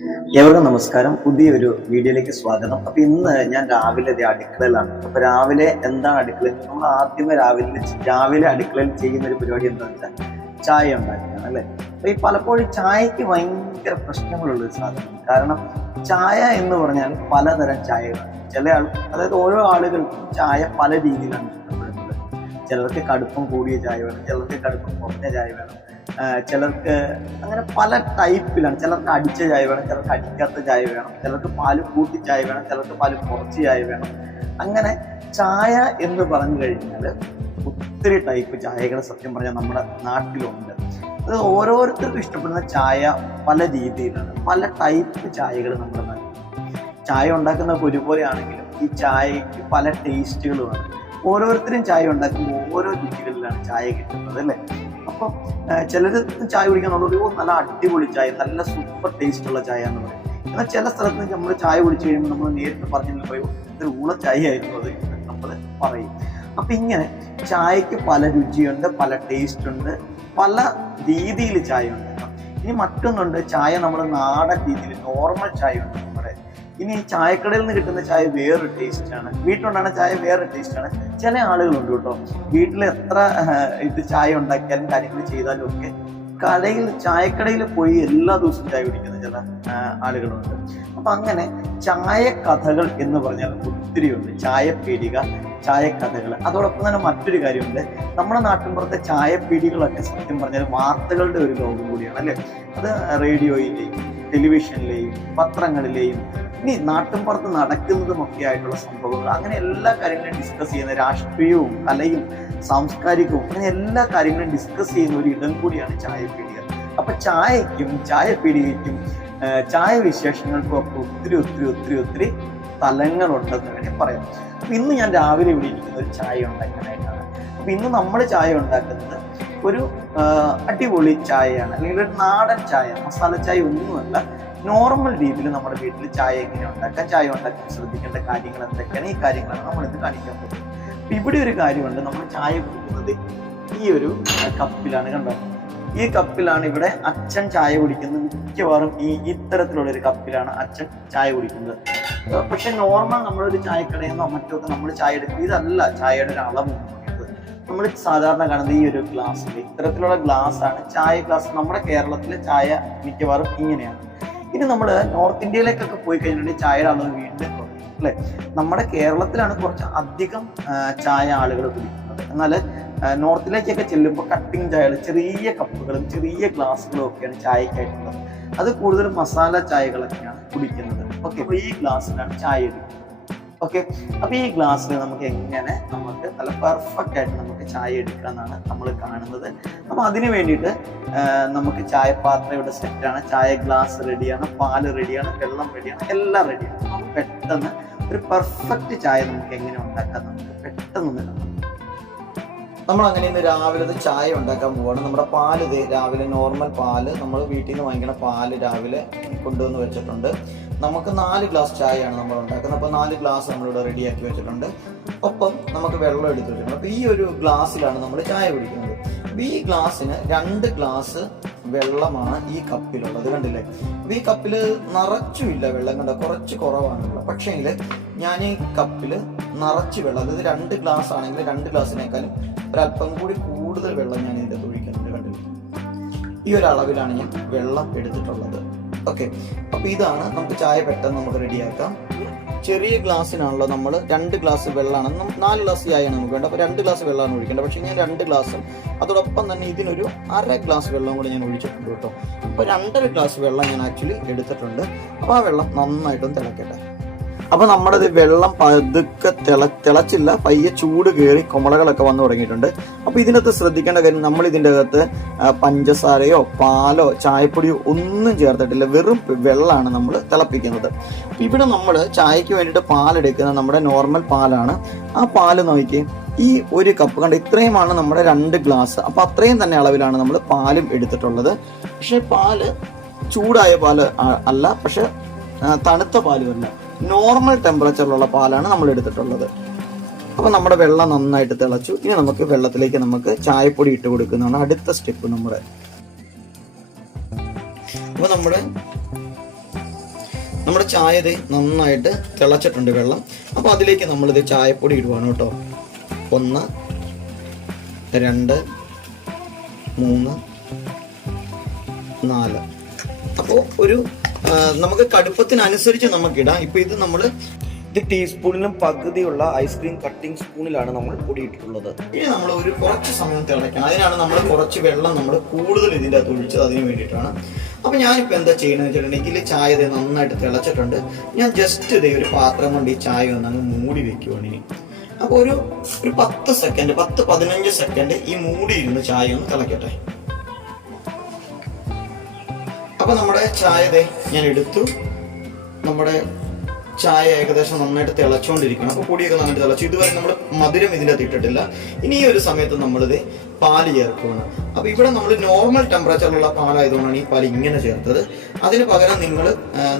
ഏവർക്കും നമസ്കാരം. പുതിയൊരു വീഡിയോയിലേക്ക് സ്വാഗതം. അപ്പൊ ഇന്ന് ഞാൻ രാവിലെ അടുക്കളയിലാണ്. അപ്പൊ രാവിലെ എന്താണ് അടുക്കളയിൽ? നമ്മൾ ആദ്യമേ രാവിലെ രാവിലെ അടുക്കളയിൽ ചെയ്യുന്ന ഒരു പരിപാടി എന്താണെന്ന് വെച്ചാൽ ചായ ഉണ്ടാക്കുകയാണ് അല്ലെ? അപ്പൊ ഈ പലപ്പോഴും ചായക്ക് ഭയങ്കര പ്രശ്നങ്ങളുള്ള സാധനം കാരണം ചായ എന്ന് പറഞ്ഞാൽ പലതരം ചായകളാണ്. ചില ആൾ അതായത് ഓരോ ആളുകൾക്കും ചായ പല രീതിയിലാണ് ഇഷ്ടപ്പെടുന്നത്. ചിലർക്ക് കടുപ്പം കൂടിയ ചായ വേണം ചിലർക്ക് കടുപ്പം കുറഞ്ഞ ചായ വേണം. ചിലർക്ക് അങ്ങനെ പല ടൈപ്പിലാണ്. ചിലർക്ക് അടിച്ച ചായ വേണം ചിലർക്ക് അടിക്കാത്ത ചായ വേണം ചിലർക്ക് പാൽ കൂട്ടി ചായ വേണം ചിലർക്ക് പാൽ കുറച്ച് ചായ വേണം. അങ്ങനെ ചായ എന്ന് പറഞ്ഞു കഴിഞ്ഞാൽ ഒത്തിരി ടൈപ്പ് ചായകൾ സത്യം പറഞ്ഞാൽ നമ്മുടെ നാട്ടിലുണ്ട്. അത് ഓരോരുത്തർക്കും ഇഷ്ടപ്പെടുന്ന ചായ പല രീതിയിലാണ്. പല ടൈപ്പ് ചായകൾ നമ്മുടെ നാട്ടിൽ ചായ ഉണ്ടാക്കുന്ന ഒരുപോലെ ആണെങ്കിലും ഈ ചായക്ക് പല ടേസ്റ്റുകളുമാണ്. ഓരോരുത്തരും ചായ ഉണ്ടാക്കുമ്പോൾ ഓരോ രുചികളിലാണ് ചായ കിട്ടുന്നത് അല്ലേ? അപ്പം ചിലർ ചായ കുടിക്കാന്നുള്ളത് ഓ നല്ല അടിപൊളി ചായ നല്ല സൂപ്പർ ടേസ്റ്റ് ഉള്ള ചായ എന്ന് പറയും. എന്നാൽ ചില സ്ഥലത്ത് നമ്മൾ ചായ കുടിച്ചു കഴിയുമ്പോൾ നമ്മൾ നേരിട്ട് പറഞ്ഞില്ല പറയും ഇത്ര ഊള ചായ ആയിരുന്നു അത് നമ്മൾ പറയും. അപ്പൊ ഇങ്ങനെ ചായക്ക് പല രുചിയുണ്ട് പല ടേസ്റ്റ് ഉണ്ട് പല രീതിയിൽ ചായ ഉണ്ട്. ഇനി മറ്റൊന്നുണ്ട് ചായ നമ്മൾ നാടൻ രീതിയിൽ നോർമൽ ചായ ഉണ്ട്. ഇനി ഈ ചായക്കടയിൽ നിന്ന് കിട്ടുന്ന ചായ വേറൊരു ടേസ്റ്റ് ആണ്. വീട്ടിലുണ്ടാകുന്ന ചായ വേറൊരു ടേസ്റ്റ് ആണ്. ചില ആളുകളുണ്ട് കേട്ടോ. വീട്ടിൽ എത്ര ഇത് ചായ ഉണ്ടാക്കിയാലും കാര്യങ്ങൾ ചെയ്താലും ഒക്കെ കടയിൽ ചായക്കടയിൽ പോയി എല്ലാ ദിവസവും ചായ കുടിക്കുന്ന ചില ആളുകളുണ്ട്. അപ്പൊ അങ്ങനെ ചായ കഥകൾ എന്ന് പറഞ്ഞാൽ ഒത്തിരിയുണ്ട് ചായ ചായപ്പീടിക ചായ കഥകൾ അതോടൊപ്പം തന്നെ മറ്റൊരു കാര്യമുണ്ട്. നമ്മുടെ നാട്ടിൻപുറത്തെ ചായപ്പീടികളൊക്കെ സത്യം പറഞ്ഞാൽ വാർത്തകളുടെ ഒരു ലോകം കൂടിയാണ് അല്ലേ? അത് റേഡിയോയിലെയും ടെലിവിഷനിലെയും പത്രങ്ങളിലെയും ഇനി നാട്ടിൻപുറത്ത് നടക്കുന്നതും ഒക്കെ ആയിട്ടുള്ള സംഭവങ്ങൾ അങ്ങനെ എല്ലാ കാര്യങ്ങളും ഡിസ്കസ് ചെയ്യുന്ന രാഷ്ട്രീയവും കലയും സാംസ്കാരികവും അങ്ങനെ എല്ലാ കാര്യങ്ങളും ഡിസ്കസ് ചെയ്യുന്ന ഒരു ഇടം കൂടിയാണ് ചായപ്പീടിക അപ്പൊ ചായക്കും ചായപ്പീടികയ്ക്കും ചായ വിശേഷങ്ങൾക്കും ഒക്കെ ഒത്തിരി ഒത്തിരി ഒത്തിരി ഒത്തിരി തലങ്ങളുണ്ടെന്ന് വേണേൽ പറയാം. അപ്പൊ ഇന്ന് ഞാൻ രാവിലെ ഇവിടെ ഇരിക്കുന്ന ഒരു ചായ ഉണ്ടാക്കാനായിട്ടാണ്. അപ്പൊ ഇന്ന് നമ്മൾ ചായ ഉണ്ടാക്കുന്നത് ഒരു അടിപൊളി ചായയാണ് അല്ലെങ്കിൽ ഒരു നാടൻ ചായ മസാല ചായ ഒന്നുമല്ല നോർമൽ രീതിയിൽ നമ്മുടെ വീട്ടിൽ ചായ എങ്ങനെ ഉണ്ടാക്കാം ചായ ഉണ്ടാക്കാൻ ശ്രദ്ധിക്കേണ്ട കാര്യങ്ങൾ എന്തൊക്കെയാണ് ഈ കാര്യങ്ങളാണ് നമ്മളിത് കാണിക്കാൻ പോകുന്നത്. അപ്പൊ ഇവിടെ ഒരു കാര്യമുണ്ട് നമ്മൾ ചായ കുടിക്കുന്നത് ഈ ഒരു കപ്പിലാണ് കണ്ടത് ഈ കപ്പിലാണ് ഇവിടെ അച്ഛൻ ചായ കുടിക്കുന്നത് മിക്കവാറും ഈ ഇത്തരത്തിലുള്ള ഒരു കപ്പിലാണ് അച്ഛൻ ചായ കുടിക്കുന്നത്. പക്ഷെ നോർമൽ നമ്മളൊരു ചായക്കടയിൽ നിന്നോ മറ്റോ നമ്മൾ ചായ എടുക്കും. ഇതല്ല ചായയുടെ ഒരു അളവ് നമ്മൾ സാധാരണ കാണുന്നത് ഈ ഒരു ഗ്ലാസ്സിൽ ഇത്തരത്തിലുള്ള ഗ്ലാസ് ആണ് ചായ ഗ്ലാസ്. നമ്മുടെ കേരളത്തിലെ ചായ മിക്കവാറും ഇങ്ങനെയാണ്. ഇനി നമ്മൾ നോർത്ത് ഇന്ത്യയിലേക്കൊക്കെ പോയി കഴിഞ്ഞിട്ടുണ്ടെങ്കിൽ ചായയുടെ അളവ് വീണ്ടും കുറയും അല്ലേ? നമ്മുടെ കേരളത്തിലാണ് കുറച്ച് അധികം ചായ ആളുകൾ കുടിക്കുന്നത്. എന്നാൽ നോർത്തിലേക്കൊക്കെ ചെല്ലുമ്പോൾ കട്ടിങ് ചായകൾ ചെറിയ കപ്പുകളും ചെറിയ ഗ്ലാസ്സുകളും ഒക്കെയാണ് ചായക്കായിട്ടുള്ളത് അത് കൂടുതലും മസാല ചായകളൊക്കെയാണ് കുടിക്കുന്നത്. ഓക്കെ ഈ ഗ്ലാസ്സിലാണ് ചായ എടുക്കുന്നത്. ഓക്കെ അപ്പൊ ഈ ഗ്ലാസ്സിൽ നമുക്ക് എങ്ങനെ നമുക്ക് നല്ല പെർഫെക്റ്റ് ആയിട്ട് നമുക്ക് ചായ എടുക്കാന്നാണ് നമ്മൾ കാണുന്നത്. അപ്പൊ അതിന് വേണ്ടിയിട്ട് നമുക്ക് ചായപാത്രം ഇവിടെ സെറ്റാണ് ചായ ഗ്ലാസ് റെഡിയാണ് പാൽ റെഡിയാണ് വെള്ളം റെഡിയാണ് എല്ലാം റെഡിയാണ് നമുക്ക് പെട്ടെന്ന് ഒരു പെർഫെക്റ്റ് ചായ നമുക്ക് എങ്ങനെ ഉണ്ടാക്കാം നമുക്ക് പെട്ടെന്ന് ഒന്ന് നമ്മൾ അങ്ങനെ ഇന്ന് രാവിലെ ചായ ഉണ്ടാക്കാൻ പോവാണ്. നമ്മുടെ പാൽ രാവിലെ നോർമൽ പാൽ നമ്മൾ വീട്ടിൽ നിന്ന് വാങ്ങിക്കണ പാൽ രാവിലെ കൊണ്ടുവന്ന് വെച്ചിട്ടുണ്ട്. നമുക്ക് നാല് ഗ്ലാസ് ചായയാണ് നമ്മൾ ഉണ്ടാക്കുന്നത്. അപ്പോൾ നാല് ഗ്ലാസ് നമ്മളിവിടെ റെഡിയാക്കി വെച്ചിട്ടുണ്ട്. ഒപ്പം നമുക്ക് വെള്ളം എടുത്ത് വെച്ചിട്ടുണ്ട്. അപ്പോൾ ഈ ഒരു ഗ്ലാസ്സിലാണ് നമ്മൾ ചായ കുടിക്കുന്നത്. അപ്പോൾ ഈ ഗ്ലാസ്സിന് രണ്ട് ഗ്ലാസ് വെള്ളമാണ് ഈ കപ്പിലുള്ളത്. കണ്ടില്ലേ? അപ്പോൾ ഈ കപ്പിൽ നിറച്ചുമില്ല വെള്ളം കണ്ട? കുറച്ച് കുറവാണുള്ളത് പക്ഷേങ്കിൽ ഞാൻ ഈ കപ്പിൽ നിറച്ച് വെള്ളം അതായത് രണ്ട് ഗ്ലാസ് ആണെങ്കിൽ രണ്ട് ഗ്ലാസ്സിനേക്കാളും ഒരല്പം കൂടി കൂടുതൽ വെള്ളം ഞാൻ ഇതിന്റെ ഒഴിക്കുന്നുണ്ട്. കണ്ടില്ലേ? ഈ ഒരു അളവിലാണ് ഞാൻ വെള്ളം എടുത്തിട്ടുള്ളത്. ഓക്കെ. അപ്പോൾ ഇതാണ് നമുക്ക് ചായ പെട്ടെന്ന് നമുക്ക് റെഡിയാക്കാം. ചെറിയ ഗ്ലാസ്സിനാണല്ലോ നമ്മൾ രണ്ട് ഗ്ലാസ് വെള്ളമാണ്. നാല് ഗ്ലാസ് ചായയാണ് നമുക്ക് വേണ്ടത്. അപ്പോൾ രണ്ട് ഗ്ലാസ് വെള്ളമാണ് ഒഴിക്കേണ്ടത്. പക്ഷേ ഞാൻ രണ്ട് ഗ്ലാസ്സും അതോടൊപ്പം തന്നെ ഇതിനൊരു അര ഗ്ലാസ് വെള്ളം കൂടെ ഞാൻ ഒഴിച്ചിട്ടുണ്ട് കേട്ടോ. അപ്പോൾ രണ്ടര ഗ്ലാസ് വെള്ളം ഞാൻ ആക്ച്വലി എടുത്തിട്ടുണ്ട്. അപ്പോൾ ആ വെള്ളം നന്നായിട്ടൊന്ന് തിളക്കട്ടെ. അപ്പൊ നമ്മുടെ വെള്ളം പതുക്കെ തിള തിളച്ചില്ല. പയ്യെ ചൂട് കയറി കുമളകളൊക്കെ വന്നു തുടങ്ങിയിട്ടുണ്ട്. അപ്പൊ ഇതിനകത്ത് ശ്രദ്ധിക്കേണ്ട കാര്യം നമ്മൾ ഇതിന്റെ അകത്ത് പഞ്ചസാരയോ പാലോ ചായപ്പൊടിയോ ഒന്നും ചേർത്തിട്ടില്ല. വെറും വെള്ളമാണ് നമ്മൾ തിളപ്പിക്കുന്നത്. അപ്പൊ ഇവിടെ നമ്മൾ ചായക്ക് വേണ്ടിയിട്ട് പാലെടുക്കുന്ന നമ്മുടെ നോർമൽ പാലാണ്. ആ പാൽ നോക്കി ഈ ഒരു കപ്പ് കണ്ട് ഇത്രയുമാണ് നമ്മുടെ രണ്ട് ഗ്ലാസ്. അപ്പൊ അത്രയും തന്നെ അളവിലാണ് നമ്മൾ പാലും എടുത്തിട്ടുള്ളത്. പക്ഷെ പാൽ ചൂടായ പാൽ അല്ല. പക്ഷെ തണുത്ത തണുത്ത പാലുമല്ല നോർമൽ ടെമ്പറേച്ചറിലുള്ള പാലാണ് നമ്മൾ എടുത്തിട്ടുള്ളത്. അപ്പോൾ നമ്മുടെ വെള്ളം നന്നായിട്ട് തിളച്ചു. ഇനി നമുക്ക് വെള്ളത്തിലേക്ക് നമുക്ക് ചായപ്പൊടി ഇട്ട് കൊടുക്കുന്നതാണ് അടുത്ത സ്റ്റെപ്പ് നമ്മുടെ അപ്പോൾ നമ്മുടെ നമ്മുടെ ചായ ഇത് നന്നായിട്ട് തിളച്ചിട്ടുണ്ട് വെള്ളം. അപ്പോൾ അതിലേക്ക് നമ്മളിത് ചായപ്പൊടി ഇടുവാണ് കേട്ടോ. ഒന്ന് രണ്ട് മൂന്ന് നാല്. അപ്പോൾ ഒരു നമുക്ക് കടുപ്പത്തിനനുസരിച്ച് നമുക്ക് ഇടാം ഇപ്പൊ ഇത് നമ്മൾ ഇത് ടീസ്പൂണിലും പകുതിയുള്ള ഐസ്ക്രീം കട്ടിംഗ് സ്പൂണിലാണ് നമ്മൾ പൊടിയിട്ടുള്ളത് ഇനി നമ്മൾ ഒരു കുറച്ച് സമയം തിളയ്ക്കണം. അതിനാണ് നമ്മൾ കുറച്ച് വെള്ളം നമ്മൾ കൂടുതൽ ഇതിന്റെ അകത്ത് ഒഴിച്ചത് അതിന് വേണ്ടിയിട്ടാണ്. അപ്പൊ ഞാനിപ്പോൾ എന്താ ചെയ്യണമെന്ന് വെച്ചിട്ടുണ്ടെങ്കിൽ ചായ ഇത് നന്നായിട്ട് തിളച്ചിട്ടുണ്ട്. ഞാൻ ജസ്റ്റ് ഇതേ ഒരു പാത്രം കൊണ്ട് ഈ ചായ ഒന്ന് അങ്ങ് മൂടി വെക്കുവാണ് ഇനി. അപ്പോൾ ഒരു ഒരു പത്ത് സെക്കൻഡ് പത്ത് പതിനഞ്ച് സെക്കൻഡ് ഈ മൂടിയിരുന്ന് ചായ ഒന്ന് തിളക്കട്ടെ അപ്പൊ നമ്മുടെ ചായ ഞാൻ എടുത്തു. നമ്മുടെ ചായ ഏകദേശം നന്നായിട്ട് തിളച്ചുകൊണ്ടിരിക്കണം അപ്പൊ പൊടിയൊക്കെ നന്നായിട്ട് തിളച്ചു. ഇതുവരെ നമ്മൾ മധുരം ഇതിന്റെ അകത്ത് ഇട്ടിട്ടില്ല. ഇനി ഈ ഒരു സമയത്ത് നമ്മളിത് പാൽ ചേർക്കുകയാണ്. അപ്പൊ ഇവിടെ നമ്മൾ നോർമൽ ടെമ്പറേച്ചറിലുള്ള പാലായതുകൊണ്ടാണ് ഈ പാൽ ഇങ്ങനെ ചേർത്തത്. അതിന് പകരം നിങ്ങൾ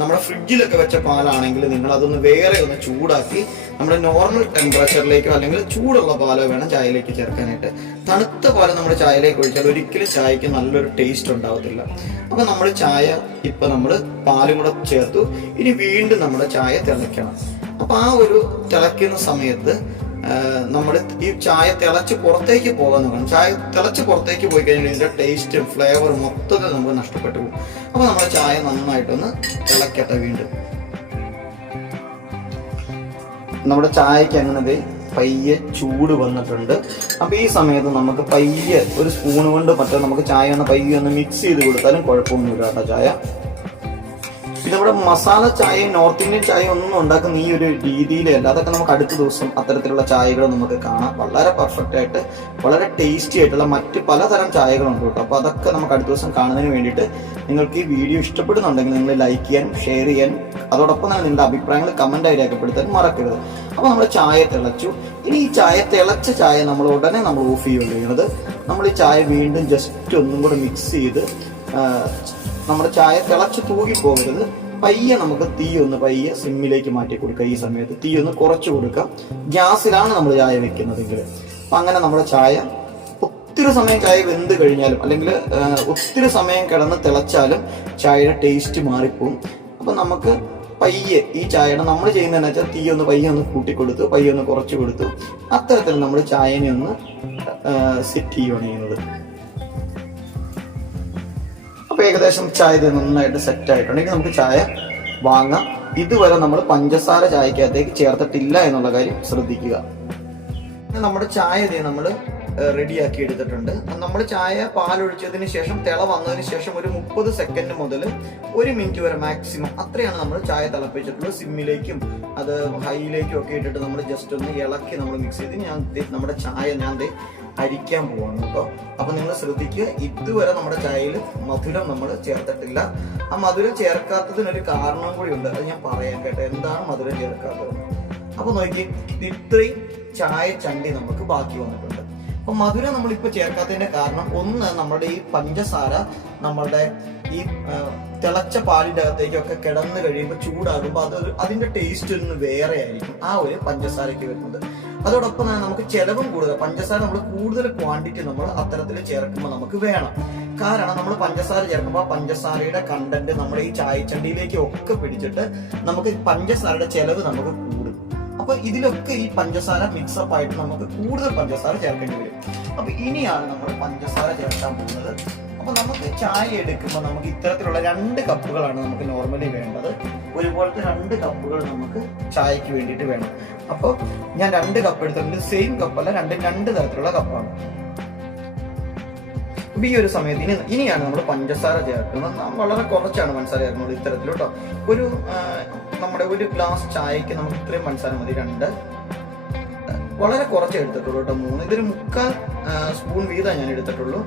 നമ്മുടെ ഫ്രിഡ്ജിലൊക്കെ വെച്ച പാലാണെങ്കിൽ നിങ്ങൾ അതൊന്ന് വേറെ ഒന്ന് ചൂടാക്കി നമ്മുടെ നോർമൽ ടെമ്പറേച്ചറിലേക്കോ അല്ലെങ്കിൽ ചൂടുള്ള പാലോ വേണം ചായയിലേക്ക് ചേർക്കാനായിട്ട്. തണുത്ത പാൽ നമ്മൾ ചായയിലേക്ക് ഒഴിച്ചാൽ ഒരിക്കലും ചായക്ക് നല്ലൊരു ടേസ്റ്റ് ഉണ്ടാവത്തില്ല. അപ്പൊ നമ്മൾ ചായ ഇപ്പൊ നമ്മൾ പാലും കൂടെ ചേർത്തു. ഇനി വീണ്ടും നമ്മുടെ ചായ തിളയ്ക്കണം. അപ്പൊ ആ ഒരു തിളയ്ക്കുന്ന സമയത്ത് നമ്മൾ ഈ ചായ തിളച്ച് പുറത്തേക്ക് പോകാൻ നോക്കണം ചായ തിളച്ച് പുറത്തേക്ക് പോയി കഴിഞ്ഞാൽ ഇതിന്റെ ടേസ്റ്റ് ഫ്ലേവർ മൊത്തത്തിൽ നമുക്ക് നഷ്ടപ്പെട്ടു പോകും. അപ്പൊ നമ്മുടെ ചായ നന്നായിട്ടൊന്ന് തിളക്കട്ടെ വീണ്ടും. നമ്മുടെ ചായക്ക് അങ്ങനെ പയ്യെ ചൂട് വന്നിട്ടുണ്ട്. അപ്പോൾ ഈ സമയത്ത് നമുക്ക് പയ്യെ ഒരു സ്പൂൺ കൊണ്ട് മറ്റേ നമുക്ക് ചായ ഒന്ന് പയ്യെ ഒന്ന് മിക്സ് ചെയ്ത് കൊടുത്താലും കുഴപ്പമൊന്നുമില്ല കേട്ടോ ചായ. പിന്നെ നമ്മുടെ മസാല ചായ നോർത്ത് ഇന്ത്യൻ ചായ ഒന്നും ഉണ്ടാക്കുന്ന ഈ ഒരു രീതിയിലല്ല. അതൊക്കെ നമുക്ക് അടുത്ത ദിവസം അത്തരത്തിലുള്ള ചായകൾ നമുക്ക് കാണാം. വളരെ പെർഫെക്റ്റ് ആയിട്ട് വളരെ ടേസ്റ്റി ആയിട്ടുള്ള മറ്റ് പലതരം ചായകളുണ്ട് കേട്ടോ. അപ്പോൾ അതൊക്കെ നമുക്ക് അടുത്ത ദിവസം കാണുന്നതിന് വേണ്ടിയിട്ട് നിങ്ങൾക്ക് ഈ വീഡിയോ ഇഷ്ടപ്പെടുന്നുണ്ടെങ്കിൽ നിങ്ങൾ ലൈക്ക് ചെയ്യാനും ഷെയർ ചെയ്യാനും അതോടൊപ്പം തന്നെ നിങ്ങളുടെ അഭിപ്രായങ്ങൾ കമന്റ് ആയി രേഖപ്പെടുത്താൻ മറക്കരുത്. അപ്പോൾ നമ്മൾ ചായ തിളച്ചു. ഇനി ഈ ചായ തിളച്ച ചായ നമ്മൾ ഉടനെ നമ്മൾ ഓഫ് ചെയ്യുകയാണ് ചെയ്യുന്നത് നമ്മൾ ഈ ചായ വീണ്ടും ജസ്റ്റ് ഒന്നും കൂടെ മിക്സ് ചെയ്ത് നമ്മുടെ ചായ തിളച്ച് തൂകി പോകരുത് പയ്യെ നമുക്ക് തീ ഒന്ന് പയ്യെ സിമ്മിലേക്ക് മാറ്റി കൊടുക്കുക ഈ സമയത്ത്. തീ ഒന്ന് കുറച്ച് കൊടുക്കാം. ഗ്യാസിലാണ് നമ്മൾ ചായ വെക്കുന്നതെങ്കിൽ. അപ്പം അങ്ങനെ നമ്മുടെ ചായ ഒത്തിരി സമയം ചായ വെന്ത് കഴിഞ്ഞാലും അല്ലെങ്കിൽ ഒത്തിരി സമയം കിടന്ന് തിളച്ചാലും ചായയുടെ ടേസ്റ്റ് മാറിപ്പോവും. അപ്പം നമുക്ക് പയ്യെ ഈ ചായയുടെ നമ്മൾ ചെയ്യുന്നതെന്ന് വെച്ചാൽ തീ ഒന്ന് പയ്യെ ഒന്ന് കൂട്ടിക്കൊടുത്തു പയ്യെ ഒന്ന് കുറച്ച് കൊടുത്തു. അത്തരത്തിൽ നമ്മൾ ചായനെ ഒന്ന് സെറ്റ് ചെയ്യുകയാണ് ചെയ്യുന്നത്. അപ്പൊ ഏകദേശം ചായ ഇത് നന്നായിട്ട് സെറ്റ് ആയിട്ടുണ്ടെങ്കിൽ നമുക്ക് ചായ വാങ്ങാം. ഇതുവരെ നമ്മൾ പഞ്ചസാര ചായക്കകത്തേക്ക് ചേർത്തിട്ടില്ല എന്നുള്ള കാര്യം ശ്രദ്ധിക്കുക. നമ്മുടെ ചായ ഇത് നമ്മൾ റെഡിയാക്കി എടുത്തിട്ടുണ്ട്. നമ്മൾ ചായ പാലൊഴിച്ചതിന് ശേഷം തിള വന്നതിന് ശേഷം ഒരു മുപ്പത് സെക്കൻഡ് മുതൽ ഒരു മിനിറ്റ് വരെ മാക്സിമം അത്രയാണ് നമ്മൾ ചായ തിളപ്പിച്ചിട്ടുള്ളത്. സിമ്മിലേക്കും അത് ഹൈയിലേക്കും ഒക്കെ ഇട്ടിട്ട് നമ്മൾ ജസ്റ്റ് ഒന്ന് ഇളക്കി നമ്മൾ മിക്സ് ചെയ്ത് ഞാൻ നമ്മുടെ ചായ ഞാൻ അരിക്കാൻ പോവാണ് കേട്ടോ അപ്പൊ നിങ്ങൾ ശ്രദ്ധിക്കുക ഇതുവരെ നമ്മുടെ ചായയിൽ മധുരം നമ്മൾ ചേർത്തിട്ടില്ല. ആ മധുരം ചേർക്കാത്തതിനൊരു കാരണം കൂടി ഉണ്ട്. അത് ഞാൻ പറയാം കേട്ടോ. എന്താണ് മധുരം ചേർക്കാത്തത്? അപ്പൊ നോക്കി ഇത്രയും ചായ ചണ്ടി നമുക്ക് ബാക്കി വന്നിട്ടുണ്ട്. അപ്പൊ മധുരം നമ്മളിപ്പോ ചേർക്കാത്തതിന്റെ കാരണം ഒന്ന് നമ്മുടെ ഈ പഞ്ചസാര നമ്മളുടെ ഈ തിളച്ച പാലിന്റെ അകത്തേക്കൊക്കെ കിടന്നു കഴിയുമ്പോൾ ചൂടാകുമ്പോൾ അത് അതിന്റെ ടേസ്റ്റ് ഒന്ന് വേറെ ആയിരിക്കും ആ ഒരു പഞ്ചസാരയ്ക്ക് വരുന്നത്. അതോടൊപ്പം തന്നെ നമുക്ക് ചെലവും കൂടുതൽ. പഞ്ചസാര നമ്മൾ കൂടുതൽ ക്വാണ്ടിറ്റി നമ്മൾ അത്തരത്തിൽ ചേർക്കുമ്പോൾ നമുക്ക് വേണം. കാരണം നമ്മൾ പഞ്ചസാര ചേർക്കുമ്പോൾ പഞ്ചസാരയുടെ കണ്ടന്റ് നമ്മുടെ ഈ ചായച്ചണ്ടിയിലേക്ക് ഒക്കെ പിടിച്ചിട്ട് നമുക്ക് പഞ്ചസാരയുടെ ചെലവ് നമുക്ക് കൂടും. അപ്പൊ ഇതിലൊക്കെ ഈ പഞ്ചസാര മിക്സപ്പ് ആയിട്ട് നമുക്ക് കൂടുതൽ പഞ്ചസാര ചേർക്കേണ്ടി വരും. അപ്പൊ ഇനിയാണ് നമ്മൾ പഞ്ചസാര ചേർക്കാൻ പോകുന്നത്. അപ്പൊ നമുക്ക് ചായ എടുക്കുമ്പോൾ നമുക്ക് ഇത്തരത്തിലുള്ള രണ്ട് കപ്പുകളാണ് നമുക്ക് നോർമലി വേണ്ടത്. ഒരുപോലത്തെ രണ്ട് കപ്പുകൾ നമുക്ക് ചായക്ക് വേണ്ടിയിട്ട് വേണം. അപ്പോൾ ഞാൻ രണ്ട് കപ്പ് എടുത്തിട്ടുണ്ട്. സെയിം കപ്പല്ല രണ്ട് രണ്ട് തരത്തിലുള്ള കപ്പാണ്. ഈ ഒരു സമയത്ത് ഇനി ഇനിയാണ് നമ്മൾ പഞ്ചസാര ചേർക്കുന്നത്. വളരെ കുറച്ചാണ് പഞ്ചസാര ചേർക്കുന്നത് ഇത്തരത്തിൽ കേട്ടോ ഒരു നമ്മുടെ ഒരു ഗ്ലാസ് ചായക്ക് നമുക്ക് ഇത്രയും പഞ്ചസാര മതി. രണ്ട്. വളരെ കുറച്ചേ എടുത്തിട്ടുള്ളൂ കേട്ടോ മൂന്ന്. ഇതൊരു മുക്കാൽ സ്പൂൺ വീതം ഞാൻ എടുത്തിട്ടുള്ളൂ.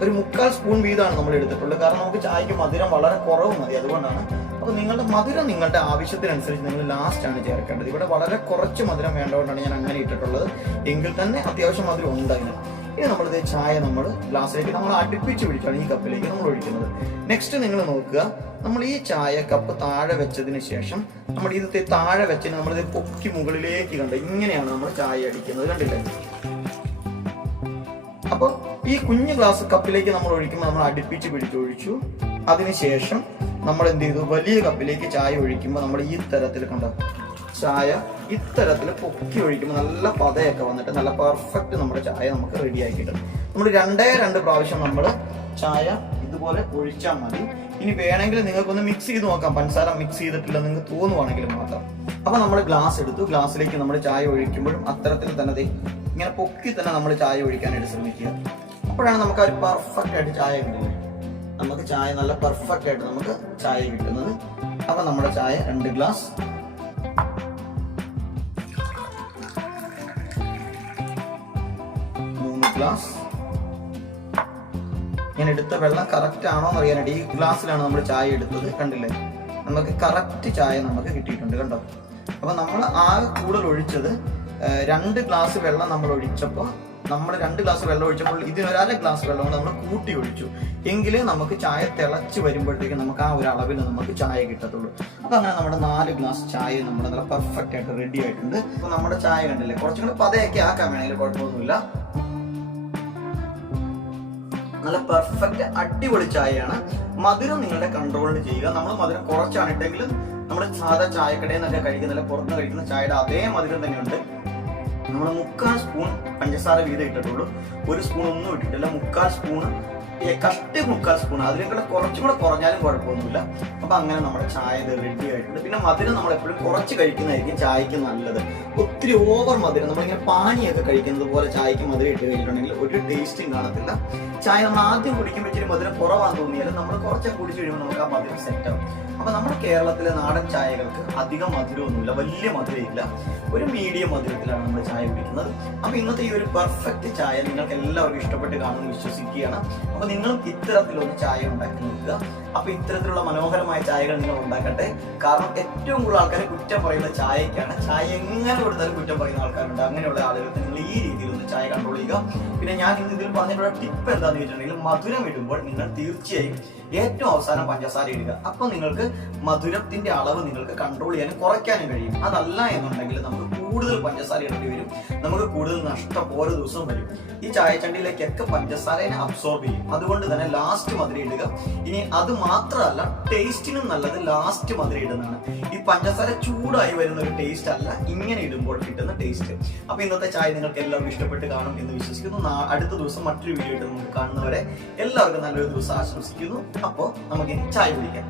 ഒരു മുക്കാൽ സ്പൂൺ വീതമാണ് നമ്മൾ എടുത്തിട്ടുള്ളത്. കാരണം നമുക്ക് ചായക്ക് മധുരം വളരെ കുറവ് മതി അതുകൊണ്ടാണ്. അപ്പൊ നിങ്ങളുടെ മധുരം നിങ്ങളുടെ ആവശ്യത്തിനനുസരിച്ച് നിങ്ങൾ ലാസ്റ്റ് ആണ് ചേർക്കേണ്ടത്. ഇവിടെ വളരെ കുറച്ച് മധുരം വേണ്ടതുകൊണ്ടാണ് ഞാൻ അങ്ങനെ ഇട്ടിട്ടുള്ളത്. എങ്കിൽ തന്നെ അത്യാവശ്യം മധുരം ഉണ്ട് അതിന് ഇനി നമ്മളിത് ചായ നമ്മൾ ഗ്ലാസ്സിലേക്ക് നമ്മൾ അടുപ്പിച്ച് പിടിച്ചാണ് ഈ കപ്പിലേക്ക് നമ്മൾ ഒഴിക്കുന്നത്. നെക്സ്റ്റ് നിങ്ങൾ നോക്കുക. നമ്മൾ ഈ ചായ കപ്പ് താഴെ വെച്ചതിന് ശേഷം നമ്മൾ ഇത് താഴെ വെച്ചതിന് നമ്മളിത് പൊക്കി മുകളിലേക്ക് കണ്ട്? ഇങ്ങനെയാണ് നമ്മൾ ചായ അടിക്കുന്നത്. കണ്ടില്ലേ? അപ്പോൾ ഈ കുഞ്ഞു ഗ്ലാസ് കപ്പിലേക്ക് നമ്മൾ ഒഴിക്കുമ്പോൾ നമ്മൾ അടുപ്പിച്ച് പിടിച്ചൊഴിച്ചു അതിനുശേഷം നമ്മൾ എന്ത് ചെയ്തു? വലിയ കപ്പിലേക്ക് ചായ ഒഴിക്കുമ്പോൾ നമ്മൾ ഈ തരത്തിൽ കൊണ്ട്? ചായ ഇത്തരത്തിൽ പൊക്കി ഒഴിക്കുമ്പോൾ നല്ല പതയൊക്കെ വന്നിട്ട് നല്ല പെർഫെക്റ്റ് നമ്മുടെ ചായ നമുക്ക് റെഡി ആക്കി കിട്ടും. നമ്മൾ രണ്ടേ രണ്ട് പ്രാവശ്യം നമ്മൾ ചായ ഇതുപോലെ ഒഴിച്ചാൽ മതി. ഇനി വേണമെങ്കിൽ നിങ്ങൾക്കൊന്ന് മിക്സ് ചെയ്ത് നോക്കാം. പഞ്ചസാര മിക്സ് ചെയ്തിട്ടില്ല നിങ്ങൾക്ക് തോന്നുവാണെങ്കിൽ മാത്രം. അപ്പൊ നമ്മൾ ഗ്ലാസ് എടുത്തു. ഗ്ലാസ്സിലേക്ക് നമ്മൾ ചായ ഒഴിക്കുമ്പോഴും അത്തരത്തിൽ തന്നെ ഇങ്ങനെ പൊക്കി തന്നെ നമ്മൾ ചായ ഒഴിക്കാനായിട്ട് ശ്രമിക്കുക. അപ്പോഴാണ് നമുക്ക് ഒരു പെർഫെക്റ്റ് ആയിട്ട് ചായ കിട്ടുന്നത്. നമുക്ക് ചായ നല്ല പെർഫെക്റ്റ് ആയിട്ട് നമുക്ക് ചായ കിട്ടുന്നത്. അപ്പൊ നമ്മുടെ ചായ രണ്ട് ഗ്ലാസ് മൂന്ന് ഗ്ലാസ് ഞാൻ എടുത്ത വെള്ളം കറക്റ്റ് ആണോ എന്ന് അറിയാനായിട്ട് ഈ ഗ്ലാസ്സിലാണ് നമ്മൾ ചായ എടുത്തത്. കണ്ടില്ലേ? നമുക്ക് കറക്റ്റ് ചായ നമുക്ക് കിട്ടിയിട്ടുണ്ട് കണ്ടോ? അപ്പൊ നമ്മൾ ആകെ കൂടുതൽ ഒഴിച്ചത് രണ്ട് ഗ്ലാസ് വെള്ളം നമ്മൾ ഒഴിച്ചപ്പോൾ നമ്മൾ രണ്ട് ഗ്ലാസ് വെള്ളം ഒഴിച്ചപ്പോൾ ഇതിന് ഒരു അര ഗ്ലാസ് വെള്ളം നമ്മൾ കൂട്ടി ഒഴിച്ചു. എങ്കിലേ നമുക്ക് ചായ തിളച്ച് വരുമ്പോഴത്തേക്ക് നമുക്ക് ആ ഒരു അളവിൽ നമുക്ക് ചായ കിട്ടത്തുള്ളൂ. അപ്പൊ അങ്ങനെ നമ്മുടെ നാല് ഗ്ലാസ് ചായ നമ്മുടെ നല്ല പെർഫെക്റ്റ് ആയിട്ട് റെഡി ആയിട്ടുണ്ട്. അപ്പൊ നമ്മുടെ ചായ കണ്ടില്ലേ? കുറച്ചും കൂടെ പതയൊക്കെ ആക്കാൻ വേണമെങ്കിൽ കുഴപ്പമൊന്നുമില്ല. നല്ല പെർഫെക്റ്റ് അടിപൊളി ചായയാണ്. മധുരം നിങ്ങളുടെ കൺട്രോളിൽ ചെയ്യുക. നമ്മൾ മധുരം കുറച്ചാണ് ഇട്ടെങ്കിലും നമ്മൾ സാധാ ചായക്കടയിൽ നിന്നൊക്കെ കഴിക്കുന്നില്ല പുറത്ത് കഴിക്കുന്ന ചായയുടെ അതേ മധുരം തന്നെയുണ്ട്. നമ്മൾ മുക്കാൽ സ്പൂൺ പഞ്ചസാര വീതം ഇട്ടിട്ടുള്ളൂ. ഒരു സ്പൂൺ ഒന്നും ഇട്ടിട്ടില്ല. മുക്കാൽ സ്പൂൺ കഷ്ടി മുക്കാൽ സ്പൂൺ. അതിലും കൂടെ കുറച്ചും കൂടെ കുറഞ്ഞാലും കുഴപ്പമൊന്നുമില്ല. അപ്പൊ അങ്ങനെ നമ്മുടെ ചായ റെഡി ആയിട്ടുണ്ട്. പിന്നെ മധുരം നമ്മൾ എപ്പോഴും കുറച്ച് കഴിക്കുന്നതായിരിക്കും ചായക്ക് നല്ലത്. ഒത്തിരി ഓവർ മധുരം. നമ്മളിങ്ങനെ പാനിയൊക്കെ കഴിക്കുന്നത് പോലെ ചായക്ക് മധുരം ഇട്ട് കഴിഞ്ഞിട്ടുണ്ടെങ്കിൽ ഒരു ടേസ്റ്റും കാണത്തില്ല. ചായ നമ്മൾ ആദ്യം കുടിക്കുമ്പോൾ ഇച്ചിരി മധുരം കുറവാന്ന് തോന്നിയാലും നമ്മൾ കുറച്ച് കുടിച്ച് കഴിയുമ്പോൾ നമുക്ക് ആ മധുരം സെറ്റ് ആവും. അപ്പൊ നമ്മുടെ കേരളത്തിലെ നാടൻ ചായകൾക്ക് അധികം മധുരമൊന്നുമില്ല. വലിയ മധുരമില്ല. ഒരു മീഡിയം മധുരത്തിലാണ് നമ്മൾ ചായ കുടിക്കുന്നത്. അപ്പൊ ഇന്നത്തെ ഈ ഒരു പെർഫെക്റ്റ് ചായ നിങ്ങൾക്ക് എല്ലാവർക്കും ഇഷ്ടപ്പെട്ട് കാണുമെന്ന് വിശ്വസിക്കുകയാണ്. അപ്പൊ നിങ്ങളും ഇത്തരത്തിലൊന്ന് ചായ ഉണ്ടാക്കി നോക്കുക അപ്പൊ ഇത്തരത്തിലുള്ള മനോഹരമായ ചായകൾ നിങ്ങൾ ഉണ്ടാക്കട്ടെ. കാരണം ഏറ്റവും കൂടുതൽ ആൾക്കാർ കുറ്റം പറയുന്ന ചായക്കാണ്. ചായ എങ്ങനെ കൊടുത്താലും കുറ്റം പറയുന്ന ആൾക്കാരുണ്ട്. അങ്ങനെയുള്ള ആളുകൾക്ക് നിങ്ങൾ ഈ രീതിയിൽ ഒന്ന് ചായ കൺട്രോൾ ചെയ്യുക. പിന്നെ ഞാൻ ഇന്ന് ഇതിൽ പറഞ്ഞിട്ടുള്ള ടിപ്പ് എന്താന്ന് വെച്ചിട്ടുണ്ടെങ്കിൽ മധുരം ഇടുമ്പോൾ നിങ്ങൾ തീർച്ചയായും ഏറ്റവും അവസാനം പഞ്ചസാര ഇടുക. അപ്പൊ നിങ്ങൾക്ക് മധുരത്തിന്റെ അളവ് നിങ്ങൾക്ക് കൺട്രോൾ ചെയ്യാനും കുറയ്ക്കാനും കഴിയും. അതല്ല എന്നുണ്ടെങ്കിൽ നമുക്ക് കൂടുതൽ പഞ്ചസാര ഇടേണ്ടി വരും. നമുക്ക് കൂടുതൽ നഷ്ടം ഓരോ ദിവസവും വരും. ഈ ചായച്ചണ്ടിയിലേക്കൊക്കെ പഞ്ചസാരനെ അബ്സോർബ് ചെയ്യും. അതുകൊണ്ട് തന്നെ ലാസ്റ്റ് മധുരം ഇടുക. ഇനി അത് മാത്രമല്ല ടേസ്റ്റിനും നല്ലത് ലാസ്റ്റ് മധുരം ഇടുന്നതാണ്. ഈ പഞ്ചസാര ചൂടായി വരുന്ന ഒരു ടേസ്റ്റ് അല്ല ഇങ്ങനെ ഇടുമ്പോൾ കിട്ടുന്ന ടേസ്റ്റ് അപ്പൊ ഇന്നത്തെ ചായ നിങ്ങൾക്ക് എല്ലാവർക്കും ഇഷ്ടപ്പെട്ട് കാണും എന്ന് വിശ്വസിക്കുന്നു. അടുത്ത ദിവസം മറ്റൊരു വീഡിയോ ഇട്ട് നമുക്ക് കാണുന്നവരെ എല്ലാവർക്കും നല്ലൊരു ദിവസം ആശംസിക്കുന്നു. അപ്പോൾ നമുക്ക് ചായ കുടിക്കാം.